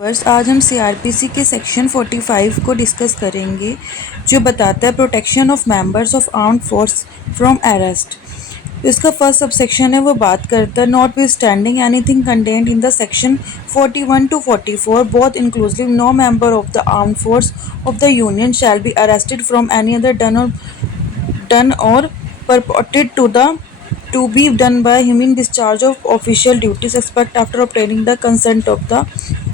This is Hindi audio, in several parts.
बस आज हम सीआरपीसी के सेक्शन 45 को डिस्कस करेंगे जो बताता है protection of members of armed force from arrest. इसका फर्स्ट सब सेक्शन है वो बात करता है notwithstanding anything content in the section 41 to 44 both inclusive no member of the armed force of the union shall be arrested from any other done or purported to be done by him in discharge of official duties except after obtaining the consent of the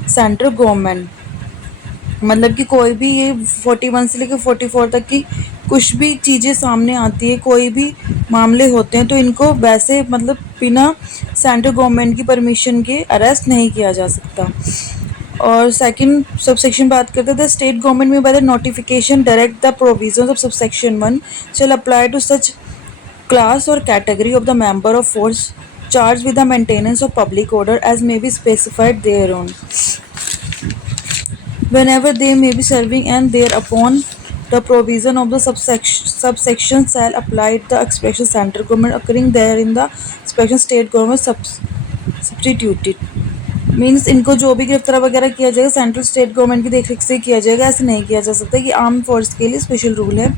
central government. मतलब कि कोई भी ये 41 से लेकर 44 तक की कुछ भी चीज़ें सामने आती है, कोई भी मामले होते हैं तो इनको वैसे मतलब बिना सेंट्रल गवर्नमेंट की परमिशन के अरेस्ट नहीं किया जा सकता। और सेकंड सबसेक्शन बात करते हैं the state government may by the notification direct the provisions of subsection 1 shall apply to such class or category of the member of force charged with the maintenance of public order as may be specified thereon whenever they may be serving and thereupon the provision of the subsection shall apply the expression central government occurring there in the expression state government substituted means इनको जो भी गिरफ्तार वगैरह किया जाएगा सेंट्रल स्टेट गवर्नमेंट की देखरेख से किया जाएगा, ऐसे नहीं किया जा सकता कि आर्म फोर्स के लिए स्पेशल रूल है।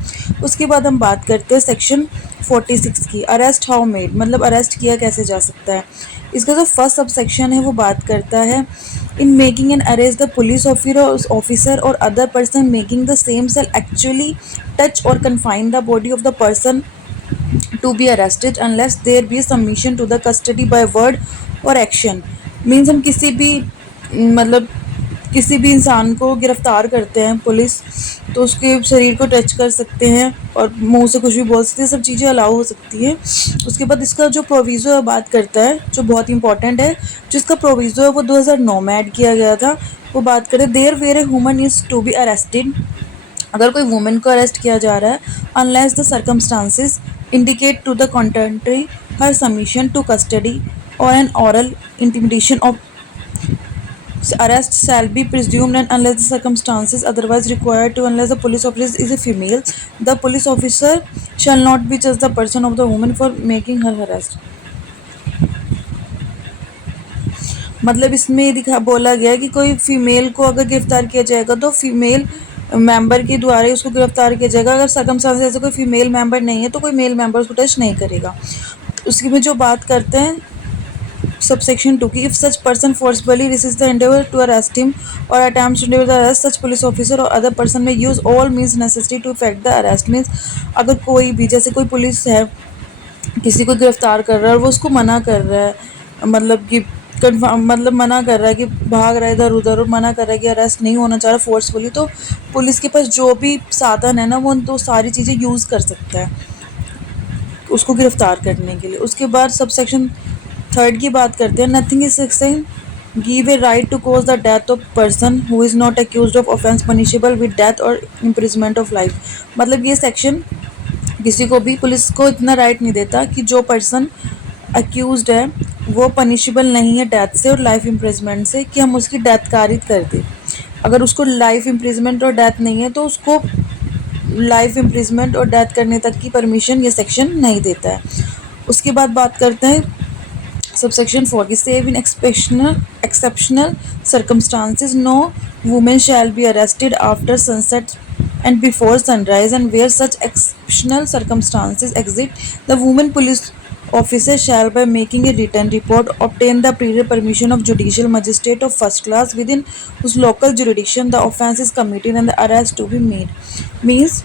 उसके बाद हम बात करते हैं सेक्शन 46 की, अरेस्ट हाउ मेड, मतलब अरेस्ट किया कैसे जा सकता है। इसका जो फर्स्ट सब सेक्शन है वो बात करता है in making an arrest the police officer or other person making the same shall actually touch or confine the body of the person to be arrested unless there be submission to the custody by word or action। Means हम किसी भी मतलब किसी भी इंसान को गिरफ्तार करते हैं पुलिस तो उसके शरीर को टच कर सकते हैं और मुंह से कुछ भी बोल सकते हैं, सब चीज़ें अलाउ हो सकती है। उसके बाद इसका जो प्रोविज़ो है बात करता है जो बहुत इंपॉर्टेंट है, जिसका प्रोविज़ो है वो 2009 में ऐड किया गया था। वो बात करें there where a human is to be arrested, अगर कोई वुमेन को अरेस्ट किया जा रहा है unless the circumstances indicate to the contrary her submission to custody or an oral intimidation of arrest shall be presumed and unless the circumstances otherwise required to unless the police officer is a female the police officer shall not be just the person of the woman for making her arrest। मतलब इसमें दिखा बोला गया कि कोई फीमेल को अगर गिरफ्तार किया जाएगा तो फीमेल मेंबर के द्वारा ही उसको गिरफ्तार किया जाएगा, अगर सर्कमस्टांसेस ऐसे कोई फीमेल मेंबर नहीं है तो कोई मेल मेंबर उसको टच नहीं करेगा। उसकी में जो बात करते हैं सबसेक्शन 2 की, if such person forcibly resist the endeavour to arrest him or attempts to the arrest such police officer or other person may use all means necessary to effect the arrest. Means अगर कोई भी जैसे कोई पुलिस है किसी को गिरफ्तार कर रहा है और वो उसको मना कर रहा है, मतलब कि मतलब मना कर रहा है कि भाग रहा है इधर उधर और मना कर रहा है कि अरेस्ट नहीं होना चाह रहा फोर्सफुली, तो पुलिस के पास जो भी साधन है ना वो तो सारी चीज़ें यूज़ कर सकता है उसको गिरफ्तार करने के लिए। उसके बाद सबसेक्शन 3 की बात करते हैं nothing is section give a right to cause the death of person who is not accused of offence punishable with death और इम्प्रिजमेंट ऑफ लाइफ। मतलब ये सेक्शन किसी को भी पुलिस को इतना राइट नहीं देता कि जो पर्सन अक्यूज्ड है वो पनिशेबल नहीं है डेथ से और लाइफ इम्प्रिजमेंट से कि हम उसकी डेथ कारित कर दें। अगर उसको लाइफ इम्प्रिजमेंट और डेथ नहीं है तो उसको लाइफ इम्प्रिजमेंट और डेथ करने तक की परमिशन ये सेक्शन नहीं देता है। उसके बाद बात करते हैं सबसेक्शन 4 की, save in exceptional circumstances no women shall be arrested after sunset and before sunrise and where such exceptional circumstances exist the woman police officer shall by making a written report obtain the prior permission of judicial magistrate of first class within whose local jurisdiction the offence is committed and the arrest to be made। means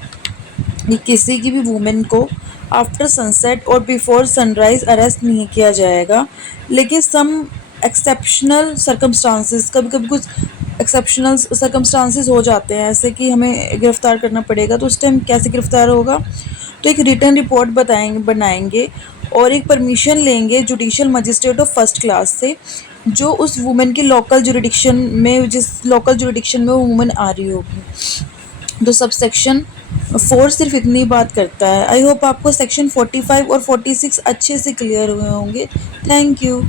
कि किसी की भी वुमेन को आफ्टर सनसेट और बिफोर सनराइज अरेस्ट नहीं किया जाएगा, लेकिन सम एक्सेप्शनल सर्कमस्टांसेस कभी कभी कुछ एक्सेप्शनल सर्कमस्टांसेस हो जाते हैं ऐसे कि हमें गिरफ्तार करना पड़ेगा, तो उस टाइम कैसे गिरफ्तार होगा, तो एक रिटर्न रिपोर्ट बनाएंगे और एक परमिशन लेंगे judicial magistrate of first class से जो उस वुमेन की लोकल जुरिडिक्शन में जिस लोकल जुरिडिक्शन में वो वुमेन आ रही होगी। तो सबसेक्शन 4 सिर्फ इतनी बात करता है। आई होप आपको सेक्शन 45 और 46 अच्छे से क्लियर हुए होंगे। Thank you.